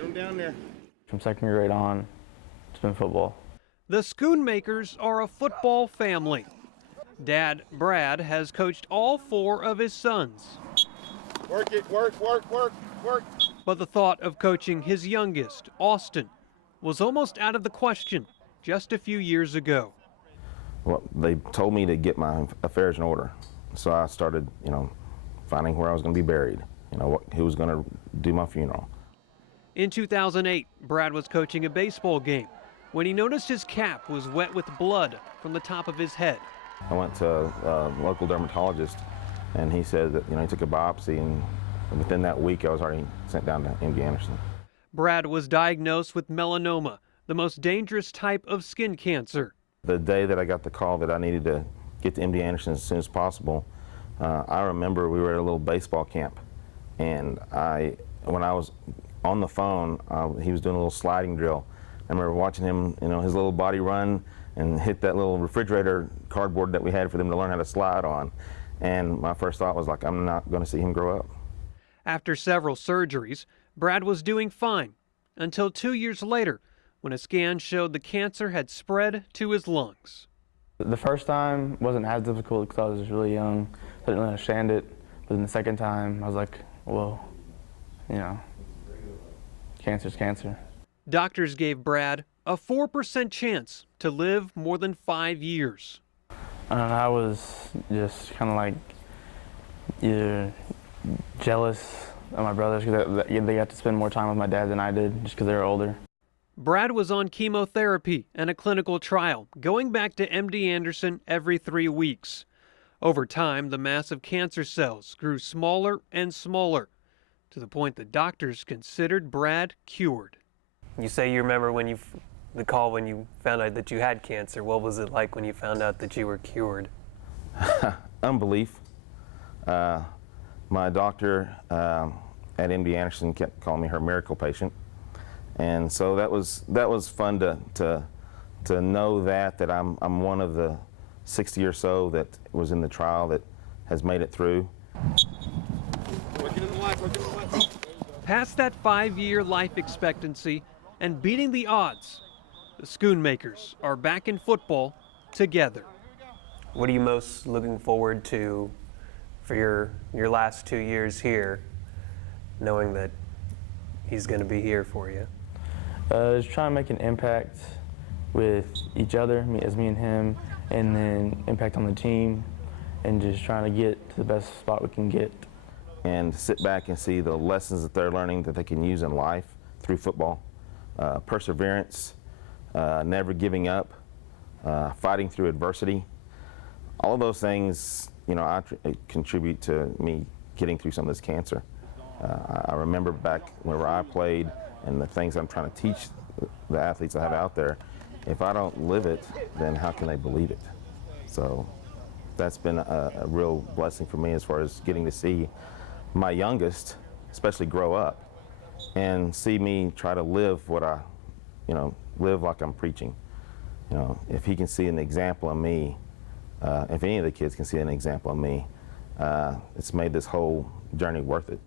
Get him down there. From second grade on, it's been football. The Schoonmakers are a football family. Dad, Brad, has coached all 4 of his sons. Work it, work. But the thought of coaching his youngest, Austin, was almost out of the question just a few years ago. Well, they told me to get my affairs in order. So I started, finding where I was going to be buried, who was going to do my funeral. In 2008, Brad was coaching a baseball game when he noticed his cap was wet with blood from the top of his head. I went to a local dermatologist, and he said that, he took a biopsy, and within that week, I was already sent down to MD Anderson. Brad was diagnosed with melanoma, the most dangerous type of skin cancer. The day that I got the call that I needed to get to MD Anderson as soon as possible, I remember we were at a little baseball camp, and when I was on the phone, he was doing a little sliding drill. I remember watching him, his little body run and hit that little refrigerator cardboard that we had for them to learn how to slide on. And my first thought was like, I'm not going to see him grow up. After several surgeries, Brad was doing fine until 2 years later when a scan showed the cancer had spread to his lungs. The first time wasn't as difficult because I was really young, so I didn't really understand it. But then the second time, I was like, whoa, cancer's cancer. Doctors gave Brad a 4% chance to live more than 5 years. I was just kind of like either jealous of my brothers because they got to spend more time with my dad than I did just because they were older. Brad was on chemotherapy and a clinical trial, going back to MD Anderson every 3 weeks. Over time, the mass of cancer cells grew smaller and smaller, to the point that doctors considered Brad cured. You say you remember the call when you found out that you had cancer. What was it like when you found out that you were cured? Unbelief. My doctor at MD Anderson kept calling me her miracle patient. And so that was fun to know that I'm one of the 60 or so that was in the trial that has made it through. Past that 5-year life expectancy and beating the odds, the Schoonmakers are back in football together. What are you most looking forward to for your last 2 years here, knowing that he's going to be here for you? Just trying to make an impact with each other, me and him, and then impact on the team, and just trying to get to the best spot we can get. And sit back and see the lessons that they're learning that they can use in life through football. Perseverance, never giving up, fighting through adversity. All of those things, contribute to me getting through some of this cancer. I remember back whenever I played and the things I'm trying to teach the athletes I have out there, if I don't live it, then how can they believe it? So that's been a real blessing for me as far as getting to see my youngest, especially grow up and see me try to live what I, live like I'm preaching. If he can see an example of me, if any of the kids can see an example of me, it's made this whole journey worth it.